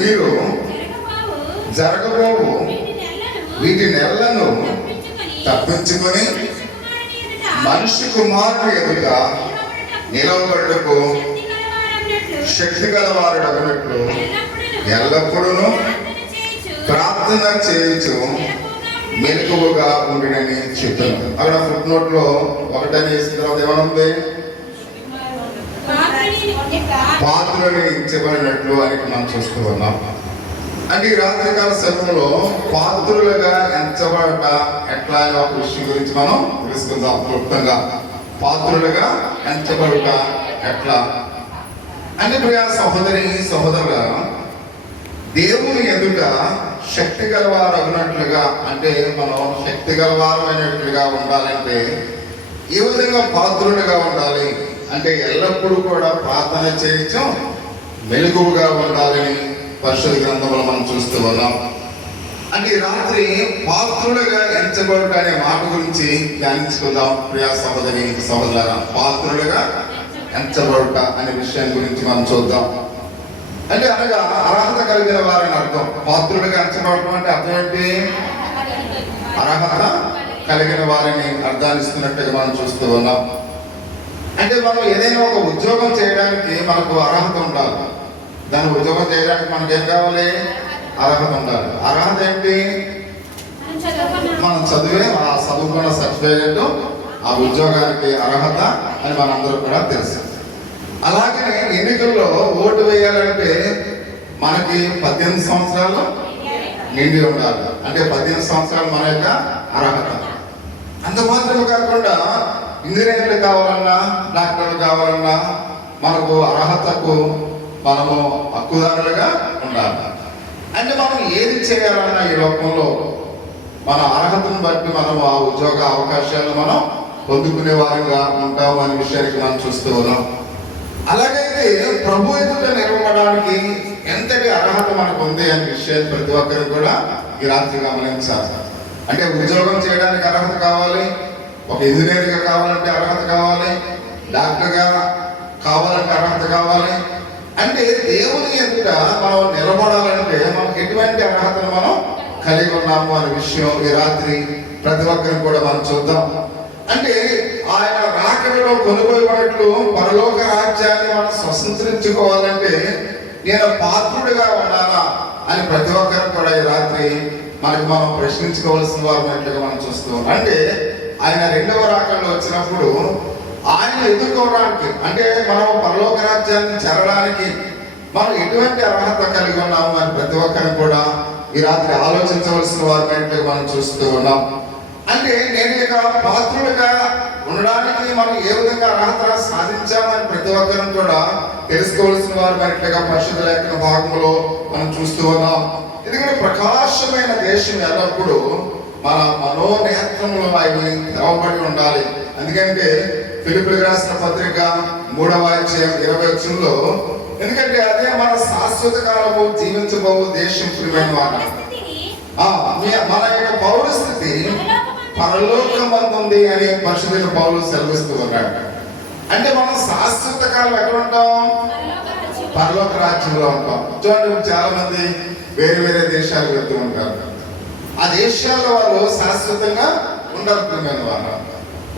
మీరు జరగబోవు వీటి నెలలను తప్పించుకొని మనిషి కుమారుడు ఎదుట నిలవబడుటకు శక్తి గలవారుడగినట్లు ఎల్లప్పుడూ ప్రార్థన చేయొచ్చు మెలకువగా ఉండినని చెప్తాను. అక్కడ ఫుట్ నోట్ లో ఒకటని వేసిన తర్వాత ఏమనుంది? పాత్రని ఇచ్చబడినట్లు అని మనం చూస్తూ ఉన్నాం. అంటే ఈ రాత్రికాల సమయంలో పాత్రులుగా ఎంచబడట ఎట్లా అనే ఒక విషయం గురించి మనం తెలుసుకుందాం. క్లుప్తంగా పాత్రులుగా ఎంచబడట ఎట్లా అంటే, ప్రియ సహోదరి సహోదరుల, దేవుని ఎదుట శక్తి గలవారు అగినట్లుగా, అంటే మనం శక్తి గలవారమైనట్లుగా ఉండాలంటే ఏ విధంగా పాత్రులుగా ఉండాలి అంటే ఎల్లప్పుడూ కూడా ప్రార్థన చేయొచ్చు మెలకువగా ఉండాలని పరిశుద్ధ గ్రంథంలో మనం చూస్తూ ఉన్నాం. అంటే ఈ రాత్రి పాత్రులుగా ఎంచబడుట అనే మాట గురించి ధ్యానించుకుందాం. ప్రియా సహోదరి సహోదర, పాత్రులుగా ఎంచబడుట అనే విషయం గురించి మనం చూద్దాం. అంటే అనగా అర్హత కలిగిన వారని అర్థం. పాత్రులుగా ఎంచబడటం అంటే అర్థం ఏంటి? అర్హత కలిగిన వారిని అర్థాన్నిస్తున్నట్టుగా మనం చూస్తూ ఉన్నాం. అంటే మనం ఏదైనా ఒక ఉద్యోగం చేయడానికి మనకు అర్హత ఉండాలి. దాని ఉద్యోగం చేయడానికి మనకి ఏం కావాలి? అర్హత ఉండాలి. అర్హత ఏంటి? మనం చదివే ఆ చదువుకున్న సర్టిఫికేట్ ఆ ఉద్యోగానికి అర్హత అని మనందరూ కూడా తెలుసు. అలాగనే ఎన్నికల్లో ఓటు వేయాలంటే మనకి 18 సంవత్సరాలు నిండి ఉండాలి. అంటే 18 సంవత్సరాలు మన యొక్క అర్హత. అంత మాత్రమే కాకుండా ఇంజనీర్లు కావాలన్నా డాక్టర్లు కావాలన్నా మనకు అర్హతకు మనము హక్కుదారులుగా ఉండాలి. అంటే మనం ఏది చేయాలన్నా ఈ లోకంలో మన అర్హతను బట్టి మనం ఆ ఉద్యోగ అవకాశాలు మనం పొందుకునే వారిగా ఉంటాం అనే విషయానికి మనం చూస్తూ ఉన్నాం. అలాగైతే ప్రభు ఎదుట నిలవడానికి ఎంతటి అర్హత మనకు ఉంది అనే విషయాన్ని ప్రతి ఒక్కరు కూడా ఈ రాత్రి గమనించాలి. అంటే ఉద్యోగం చేయడానికి అర్హత కావాలి, ఒక ఇంజనీర్గా కావాలంటే అర్హత కావాలి, డాక్టర్గా కావాలంటే అర్హత కావాలి. అంటే దేవుని ఎదుట మనం నిలబడాలంటే మనకు ఎటువంటి అర్హతను మనం కలిగి ఉన్నాము అనే విషయం ఈ రాత్రి ప్రతి ఒక్కరిని కూడా మనం చూద్దాం. అంటే ఆయన రాకడలో కొనుగోలుపడట్లు పరలోక రాజ్యాన్ని మనం స్వతంత్రించుకోవాలంటే నేను పాత్రుడిగా ఉండాలా అని ప్రతి ఒక్కరిని కూడా ఈ రాత్రి మనం ప్రశ్నించుకోవాల్సిన వారినట్లుగా మనం చూస్తాం. అంటే ఆయన రెండవ రాకడలో వచ్చినప్పుడు ఆయన ఎదుర్కోవడానికి, అంటే మనం పరలోక రాజ్యాన్ని చేరడానికి మనం ఎటువంటి అర్హత కలిగి ఉన్నాము అని ప్రతి ఒక్కరిని కూడా ఈ రాత్రి ఆలోచించవలసిన వారినట్లుగా మనం చూస్తూ ఉన్నాం. అంటే నేను ఇక పాత్రులుగా ఉండడానికి మనం ఏ విధంగా అర్హత సాధించామని ప్రతి ఒక్కరిని కూడా తెలుసుకోవాల్సిన వారు మరిట్లుగా పరిశుద్ధ లేఖన భాగంలో మనం చూస్తూ ఉన్నాం. ఎందుకంటే ప్రకాశమైన దేశం ఎల్లప్పుడూ మన మనోనేత్రంలో అవి తెరవబడి ఉండాలి. ఎందుకంటే ఫిలిప్పీయులకు రాసిన పత్రిక 3వ అధ్యాయం 20 ఎందుకంటే అదే మన శాశ్వత కాలము జీవించబోవు దేశం ప్రియమైన వారు. మన యొక్క పౌరస్థితి పరలోకమందు ఉంది అని పరిశుద్ధుడైన పౌలు సెలవిస్తూ ఉన్నాడు. అంటే మనం శాశ్వత కాలం ఎక్కడ ఉంటాం? పరలోక రాజ్యంలో ఉంటాం. చూడండి, చాలా మంది వేరే వేరే దేశాలు వెళ్తూ ఉంటారు. ఆ దేశాల్లో వారు శాశ్వతంగా ఉండరు. వారు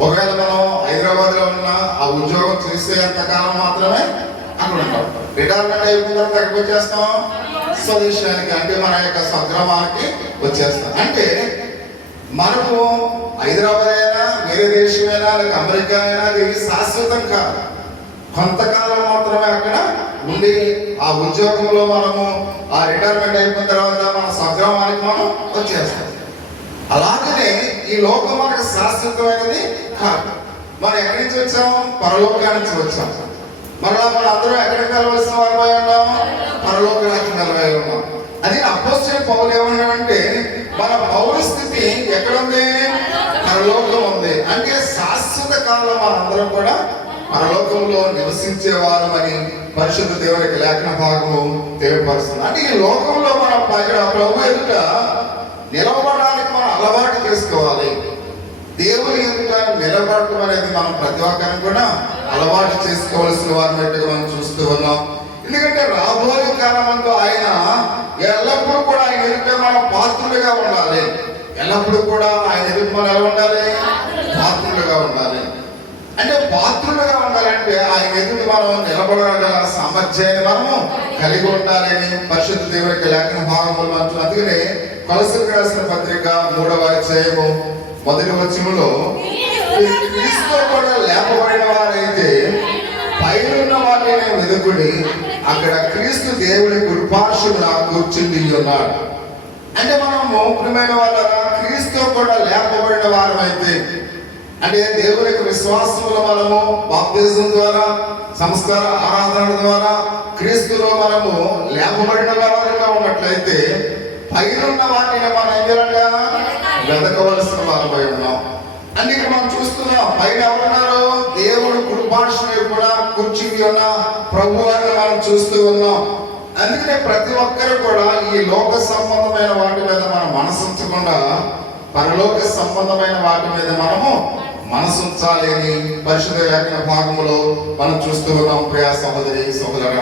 ఒకవేళ మనం హైదరాబాద్ లో ఉన్న ఆ ఉద్యోగం చేసేంత కాలం మాత్రమే అక్కడ ఉంటాం. రిటైర్మెంట్ అయిపోయిన తర్వాత ఎక్కడికి వచ్చేస్తాం? స్వదేశానికి, అంటే మన యొక్క స్వగ్రామానికి వచ్చేస్తాం. అంటే మనకు హైదరాబాద్ అయినా వేరే దేశమైనా లేక అమెరికా అయినా అది శాశ్వతం కాదు. కొంతకాలం మాత్రమే అక్కడ ఉండి ఆ ఉద్యోగంలో మనము ఆ రిటైర్మెంట్ అయిపోయిన తర్వాత మన స్వగ్రామానికి మనం వచ్చేస్తాం. అలాగనే ఈ లోకం మనకు శాశ్వతమైనది కాదు. మనం ఎక్కడి నుంచి వచ్చాం? పరలోకా నుంచి వచ్చాం. మరలా మనం అందరం ఎక్కడికి వెళ్ళవలసిన వారమై ఉన్నాం? పరలోక రాజ్యం వెళ్ళవై ఉన్నాం. అది అపోస్తలుడైన పౌలు ఏమన్నాడంటే మన పౌరస్థితి ఎక్కడుంది? పరలోకం ఉంది. అంటే శాశ్వత కాలం మనందరం కూడా పరలోకంలో నివసించేవారు అని పరిశుద్ధ దేవునికి లేఖన భాగము తెలియపరుస్తుంది. అంటే ఈ లోకంలో మనం ప్రభు ఎదుట నిలబడడానికి మనం అలవాటు చేసుకోవాలి. దేవుని ఎదుట నిలబడటం అనేది మనం ప్రతి ఒక్కరిని కూడా అలవాటు చేసుకోవాల్సిన వారినట్టుగా మనం చూస్తూ ఉన్నాం. ఎందుకంటే రాబోయే కాలమందు ఆయన మనం పాత్రులుగా ఉండాలి. ఎల్లప్పుడూ కూడా ఆయన ఎదుటి మనం ఎలా ఉండాలి? పాత్రులుగా ఉండాలి. అంటే పాత్రులుగా ఉండాలంటే ఆయన ఎదుటి మనం నిలబడగల సామర్థ్యాన్ని మనము కలిగి ఉండాలని పరిశుద్ధ దేవునికి లేఖన భాగంలో మనం అందుకనే కొలస్సీలకు రాసిన పత్రిక 3వ అధ్యాయము 1వ వచనంలో క్రీస్తుతో కూడా లేపబడిన వారైతే పైనున్న వారిని వెదుకుడి, అక్కడ క్రీస్తు దేవుని కుడిపార్శ్వమున కూర్చుండి ఉన్నాడు. అంటే మనము ప్రియమైన వాళ్ళరా క్రీస్తుతో కూడా లేపబడిన వారమైతే, అంటే దేవునికి విశ్వాసములో మనము బాప్తిజం ద్వారా సంస్కార ఆరాధన ద్వారా క్రీస్తులో మనము లేపబడిన వారుగా ఉన్నట్లయితే పైనున్న వాటిని మనం ఏం చేయాలంటే వెతకవలసిన వారమై ఉన్నాం. అందుకే మనం చూస్తున్నాం పైన ఎవరున్నారు? దేవుడు కుడిపార్శ్వమున కూడా కూర్చుని ఉన్న ప్రభువాన్ని మనం చూస్తూ ఉన్నాం. అందుకనే ప్రతి ఒక్కరు కూడా ఈ లోక సంబంధమైన వాటి మీద మనం మనసుంచకుండా పరలోక సంబంధమైన వాటి మీద మనము మనసుంచాలి అని పరిశుద్ధ లేఖన భాగంలో మనం చూస్తూ ఉన్నాం. ప్రియ సహోదరి సహోదర,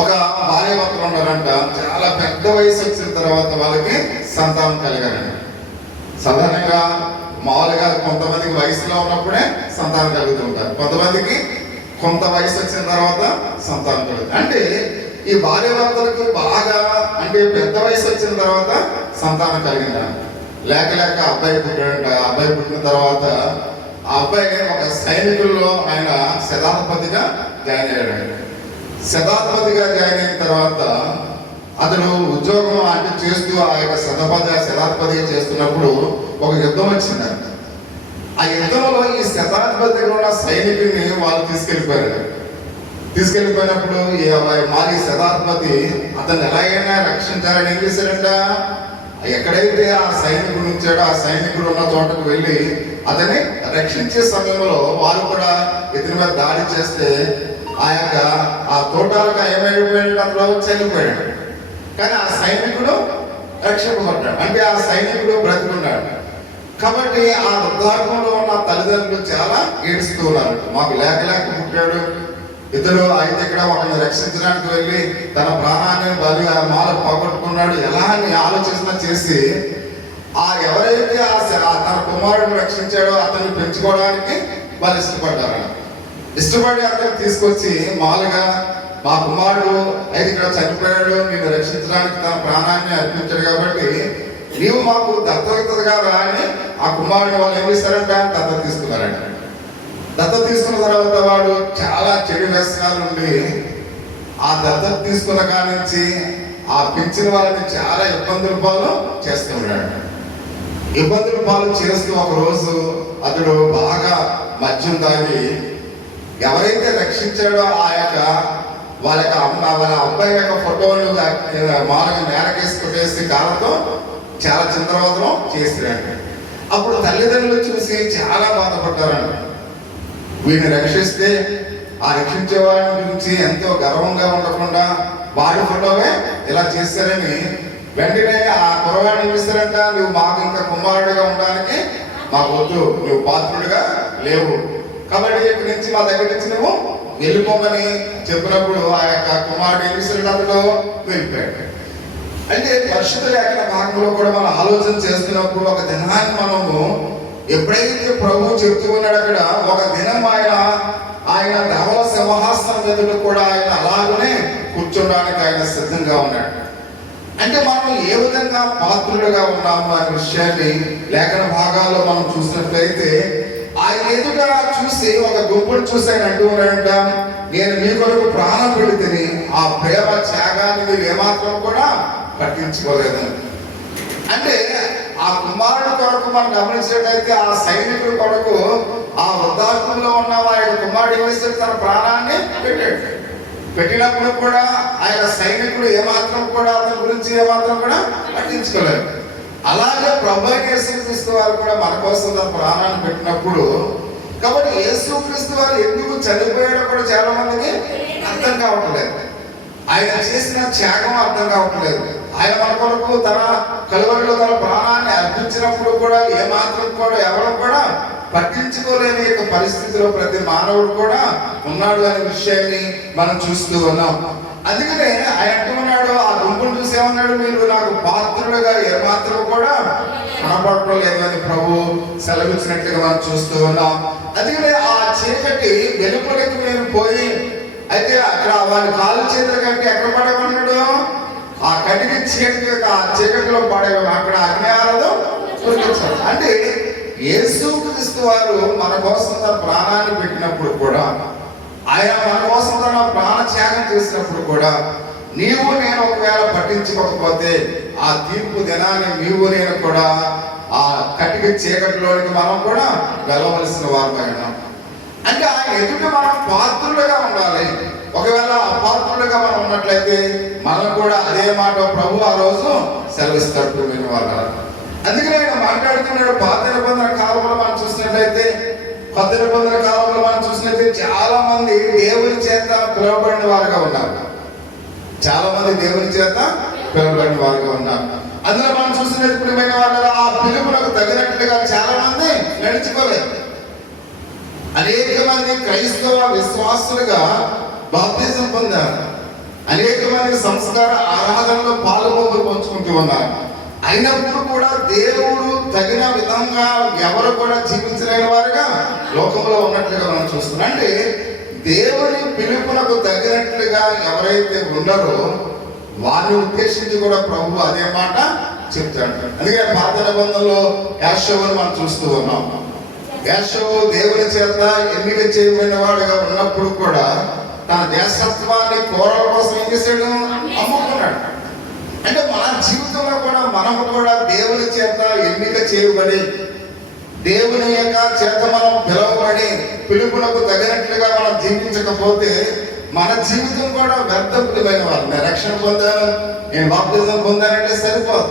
ఒక భార్యాభర్తలు ఉన్నారంట. చాలా పెద్ద వయసు వచ్చిన తర్వాత వాళ్ళకి సంతానం కలిగారండి. సాధారణంగా మామూలుగా కొంతమందికి వయసులో ఉన్నప్పుడే సంతానం కలుగుతుంటారు, కొంతమందికి కొంత వయసు వచ్చిన తర్వాత సంతానం కలుగుతుంది. అంటే ఈ భార్యాభర్తలకు బాగా అంటే పెద్ద వయసు వచ్చిన తర్వాత సంతానం కలిగిందా? లేక లేక అబ్బాయి పుట్టాడంట. అబ్బాయి పుట్టిన తర్వాత ఆ అబ్బాయి ఒక సైనికుల్లో ఆయన శతాధిపతిగా జాయిన్ అయ్యాడు. శతాధిపతిగా జాయిన్ అయిన తర్వాత అతను ఉద్యోగం అంటే చేస్తూ ఆ యొక్క శతాధిపతిగా చేస్తున్నప్పుడు ఒక యుద్ధం వచ్చింది. ఆ యుద్ధంలో ఈ శతాధిపతిగా ఉన్న సైనికుడిని వాళ్ళు తీసుకెళ్ళిపోయినప్పుడు మాలి శతాధిపతి అతన్ని ఎలాగైనా రక్షించాలని ఏం చేశారంట? ఎక్కడైతే ఆ సైనికుడు ఉంచాడో ఆ సైనికుడు ఉన్న చోటకు వెళ్ళి అతన్ని రక్షించే సమయంలో వారు కూడా ఇతని మీద దాడి చేస్తే ఆ తోటాలకు ఏమైపోయాడు? అందులో చనిపోయాడు. కానీ ఆ సైనికుడు రక్షింపబడ్డాడు, అంటే ఆ సైనికుడు బ్రతికున్నాడు. కాబట్టి ఆ వృద్ధాప్యంలో ఉన్న తల్లిదండ్రులు చాలా ఏడుస్తూ ఉన్నారు. మాకు లేక పుట్టాడు ఇతడు, అయితే ఇక్కడ ఒకరిని రక్షించడానికి వెళ్ళి తన ప్రాణాన్ని బలిగా మాల పోగొట్టుకున్నాడు, ఎలా అని ఆలోచన చేసి ఎవరైతే తన కుమారుడిని రక్షించాడో అతన్ని పెంచుకోవడానికి వాళ్ళు ఇష్టపడి అతను తీసుకొచ్చి మాలుగా మా కుమారుడు అయితే ఇక్కడ చనిపోయాడు, నేను రక్షించడానికి తన ప్రాణాన్ని అర్పించాడు కాబట్టి నీవు మాకు దత్తత రా అని ఆ కుమారుడు వాళ్ళు ఏం చేస్తారంట? దత్తత తీసుకున్నారంట. దత్తత తీసుకున్న తర్వాత వాడు చాలా చెడు వ్యసనాలు ఉండి ఆ దత్తత తీసుకున్న కాడి నుంచి ఆ పెంచిన వాళ్ళని చాలా ఇబ్బందుల పాలు చేస్తున్నాడు. ఇబ్బందుల పాలు చేస్తూ ఒక రోజు అతడు బాగా మద్యం తాగి ఎవరైతే రక్షించాడో వాళ్ళ అబ్బాయి యొక్క ఫోటోలు మామూలుగా నేరకేసి కొట్టేసి కాళ్ళతో చాలా చింతరోధనం చేసిరండి. అప్పుడు తల్లిదండ్రులు చూసి చాలా బాధపడ్డారంట. వీడిని రక్షిస్తే ఆ రక్షించే వాడిని గురించి ఎంతో గర్వంగా ఉండకుండా వాడి ఫోటోవే ఇలా చేశారని వెంటనే ఆ కురవాడిని ఏం చేస్తారంట? నువ్వు మాకు ఇంకా కుమారుడిగా ఉండడానికి మాకు వద్దు, నువ్వు పాత్రుడిగా లేవు, కాబట్టి ఇక్కడి నుంచి మా దగ్గర నుంచి నువ్వు వెళ్ళిపోమని చెప్పినప్పుడు ఆ యొక్క కుమారుడు ఏం చేశాడు? అందులో వెళ్ళిపోయాడు. అంటే పరిశుద్ధ లేఖన భాగంలో కూడా మనం ఆలోచన చేస్తున్నప్పుడు ఒక దినాన్ని మనము ఎప్పుడైతే ప్రభు చెప్తూ ఉన్నాడు అక్కడ ఒక దినం ఆయన ధవల సింహాసనం ఎదుట కూడా ఆయన అలాగనే కూర్చోడానికి ఆయన సిద్ధంగా ఉన్నాడు. అంటే మనం ఏ విధంగా పాత్రులుగా ఉన్నాము అనే విషయాన్ని లేఖన భాగాల్లో మనం చూసినట్లయితే ఆయన ఎదుట చూసి ఒక గుంపును చూసి ఆయన అంటూ ఉన్నాడంట, నేను మీ కొరకు ప్రాణం పెడితే ఆ ప్రేమ త్యాగాన్ని మీరు ఏమాత్రం కూడా పట్టించుకోలేదు. అంటే ఆ కుమారుడు కొరకు మనం గమనించినట్లయితే ఆ సైనికుడి కొరకు ఆ వృద్ధాప్యంలో ఉన్న వారి కుమారుడు ఏం చేస్తాడు? తన ప్రాణాన్ని పెట్టినప్పుడు కూడా ఆయన సైనికుడు ఏమాత్రం కూడా అతని గురించి ఏమాత్రం కూడా పట్టించుకోలేదు. అలాగే ప్రభు యేసుక్రీస్తు వారు కూడా మన కోసం తన ప్రాణాన్ని పెట్టినప్పుడు, కాబట్టి యేసుక్రీస్తు వారు ఎందుకు చనిపోయాడో కూడా చాలా మందికి అర్థం కావట్లేదు. ఆయన చేసిన త్యాగం అర్థం కావట్లేదు. ఆయన మన కొరకు తన కలువరిలో తన ప్రాణాన్ని అర్పించినప్పుడు కూడా ఏమాత్రం కూడా ఎవరు కూడా పట్టించుకోలేని యొక్క పరిస్థితిలో ప్రతి మానవుడు కూడా ఉన్నాడు అనే విషయాన్ని మనం చూస్తూ ఉన్నాం. అందుకనే ఆయన అంటున్నాడు, ఆ గుంపును చూసి ఏమన్నాడు? మీరు నాకు పాత్రుడుగా కనపడటం లేదని ప్రభు సెలవిచ్చినట్లుగా మనం చూస్తూ ఉన్నాం. అందుకనే ఆ చీకటి వెలుపలికి మేము పోయి, అయితే అక్కడ వారి కాలు చేతుల కంటే ఎక్కడ పడమన్నాడు? ఆ కటికి చీకటి, ఆ చీకటిలో పడే అక్కడ అజ్ఞానం దొరికించారు. అంటే యేసుక్రీస్తు వారు మన కోసం తన ప్రాణాన్ని పెట్టినప్పుడు కూడా, ఆయన మన కోసం తన ప్రాణ త్యాగం చేసినప్పుడు కూడా, నీవు నేను ఒకవేళ పట్టించుకోకపోతే ఆ తీర్పు దినాన్ని నీవు నేను కూడా ఆ కటికి చీకటిలోనికి మనం కూడా వెళ్ళవలసిన వారమైనా. అంటే ఆ ఎదుటి మనం పాత్రులుగా ఉండాలి. ఒకవేళ అపాత్రులుగా మనం ఉన్నట్లయితే మనం కూడా అదే మాట ప్రభు ఆ రోజు సెలవిస్తాడు విని వాళ్ళ. అందుకని ఆయన మాట్లాడుతున్నాడు. పాత నిబంధన కాలంలో మనం చూసినట్లయితే, కొత్త నిబంధన కాలంలో మనం చూసినట్లయితే చాలా మంది దేవుని చేత పిలువబడిన వారుగా ఉన్నారు. చాలా మంది దేవుని చేత పిలువబడిన వారుగా ఉన్నారు. అందులో మనం చూసినప్పుడు వాళ్ళు ఆ పిలుపులకు తగినట్లుగా చాలా మంది నడుచుకోలేదు. అనేక మంది క్రైస్తవ విశ్వాసులుగా బాప్తిజం పొందారు. అనేక మంది సంస్కార ఆరాధనలో పాలుపోగులు పంచుకుంటూ ఉన్నారు. అయినప్పుడు కూడా దేవుడు తగిన విధంగా ఎవరు కూడా జీవించలేని వారుగా లోకంలో ఉన్నట్లుగా మనం చూస్తున్నాం. అంటే దేవుని పిలుపునకు తగినట్లుగా ఎవరైతే ఉన్నారో వారిని ఉద్దేశించి కూడా ప్రభు అదే మాట చెప్తాడు. అందుకే పాత నిబంధనలో యాషోవును మనం చూస్తూ ఉన్నాం. యాషోవు దేవుని చేత ఎన్నిక చేయబడిన వాడుగా ఉన్నప్పుడు కూడా తన దేశత్వాన్ని కోరల కోసం ఏం చేశాడు? అమ్ముకున్నాడు. అంటే మన జీవితంలో కూడా మనము కూడా దేవుని చేత ఎన్నిక చేయబడి, దేవుని యొక్క చేత మనం పిలువబడి, పిలుపునకు తగినట్లుగా మనం జీవించకపోతే మన జీవితం కూడా వ్యర్థమైన వారు. నేను రక్షణ పొందాను, నేను బాప్తిజం పొందానంటే సరిపోదు.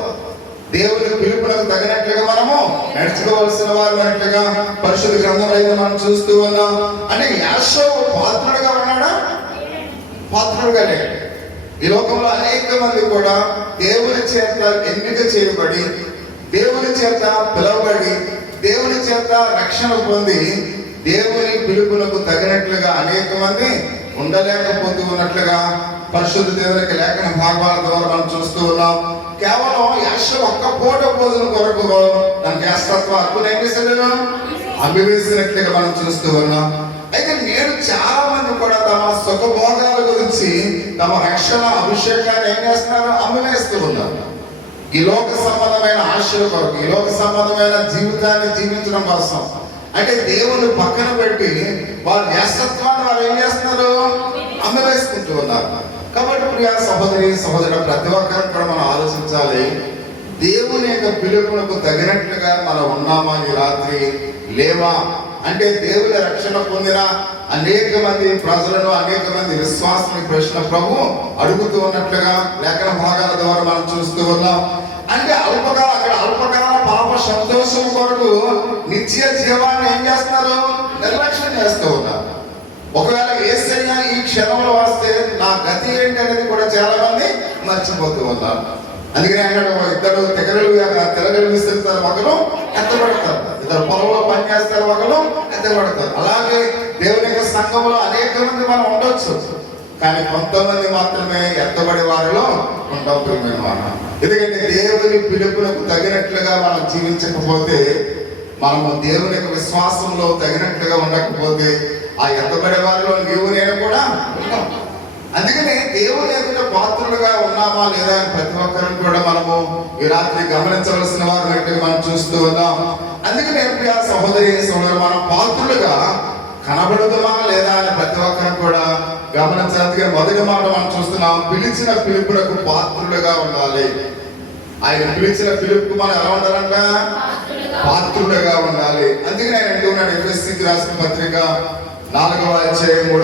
దేవుని పిలుపునకు తగినట్లుగా మనము నడుచుకోవాల్సిన వారు అన్నట్లుగా పరిశుద్ధ గ్రంథంలో అయితే మనం చూస్తూ ఉన్నాం. అంటే యాషోవు పాత్రుడుగా ఉన్నాడా? పాత్రుడుగా లేడు. ఈ లోకంలో అనేక మంది కూడా దేవుని చేత ఎన్నిక చేయబడి, దేవుని చేత పిలువబడి, దేవుని చేత రక్షణ పొంది, దేవుని పిలుపునకు తగినట్లుగా అనేక మంది ఉండలేకపోతూ ఉన్నట్లుగా పరిశుద్ధ దేవునికి లేఖన భాగాల ద్వారా మనం చూస్తూ ఉన్నాం. కేవలం యాషోవు ఒక్క పూట భోజనం కొరకు తన జ్యేష్ఠత్వ హక్కును ఏం చేశాడు? అమ్మివేసినట్లుగా మనం చూస్తూ ఉన్నాం. అయితే నేడు చాలా మంది కూడా తమ సుఖభోగాల గురించి, తమ రక్షణ అభిషేకాన్ని ఏం చేస్తున్నారు? అమ్మివేస్తూ ఉన్నారు. ఈ లోక సంబంధమైన ఆశల కొరకు, ఈ లోక సంబంధమైన జీవితాన్ని జీవించడం కోసం, అంటే దేవుని పక్కన పెట్టి వారి జ్యేష్ఠత్వాన్ని వారు ఏం చేస్తున్నారు? అమ్మివేసుకుంటూ ఉన్నారు. కాబట్టి ప్రియ సహోదరి సహోదరుడు, ప్రతి ఒక్కరిని కూడా మనం ఆలోచించాలి. దేవుని యొక్క పిలుపునకు తగినట్లుగా మనం ఉన్నామా ఈ రాత్రి? లేవా? అంటే దేవుని రక్షణ పొందిన అనేక మంది ప్రజలను, అనేక మంది విశ్వాసుని ప్రశ్న ప్రభు అడుగుతూ ఉన్నట్లుగా లేఖన భాగాల ద్వారా మనం చూస్తూ ఉన్నాం. అంటే అల్పకాల పాప సంతోషం కొరకు నిత్య జీవాన్ని ఏం చేస్తున్నారు? నిర్లక్ష్యం చేస్తూ ఉన్నారు. ఒకవేళ యేసయ్య ఈ క్షణంలో వస్తే నా గతి ఏంటి అనేది కూడా చాలా మంది మర్చిపోతూ ఉన్నారు. అందుకని అన్నాడు, ఇద్దరు తెగలు విసిరుతారు, ఒకరు ఎత్తబడతారు. ఇద్దరు పొలంలో పనిచేస్తారు, ఒకరు ఎత్తబడతారు. అలాగే దేవుని యొక్క సంఘంలో అనేక మంది మనం ఉండొచ్చు, కానీ కొంతమంది మాత్రమే ఎత్తబడి వారిలో ఉంటాం. ఎందుకంటే దేవుని పిలుపులకు తగినట్లుగా మనం జీవించకపోతే, మనము దేవుని యొక్క విశ్వాసంలో తగినట్లుగా ఉండకపోతే ఆ ఎత్తబడే వారిలో నీవు నేను కూడా ఉంటాం. అందుకని దేవుని ఎదుట పాత్రులుగా ఉన్నామా లేదా అని ప్రతి ఒక్కరిని కూడా మనము ఈ రాత్రి గమనించవలసిన వారు మనం చూస్తూ ఉన్నాం. అందుకని ఆ సహోదరి సహోదరు, మనం పాత్రులుగా కనబడుతుమా లేదా అని ప్రతి ఒక్కరిని కూడా గమనించాలి. అందుకని మొదటి మాట మనం చూస్తున్నాం, పిలిచిన పిలుపులకు పాత్రులుగా ఉండాలి. ఆయన పిలిచిన పిలుపుకు మనం ఎలా ఉండాలంట? పాత్రులుగా ఉండాలి. అందుకని ఆయన అంటూ ఉన్నాడు, ఎఫెసీయులకు రాసిన పత్రిక 4వ అధ్యాయం 3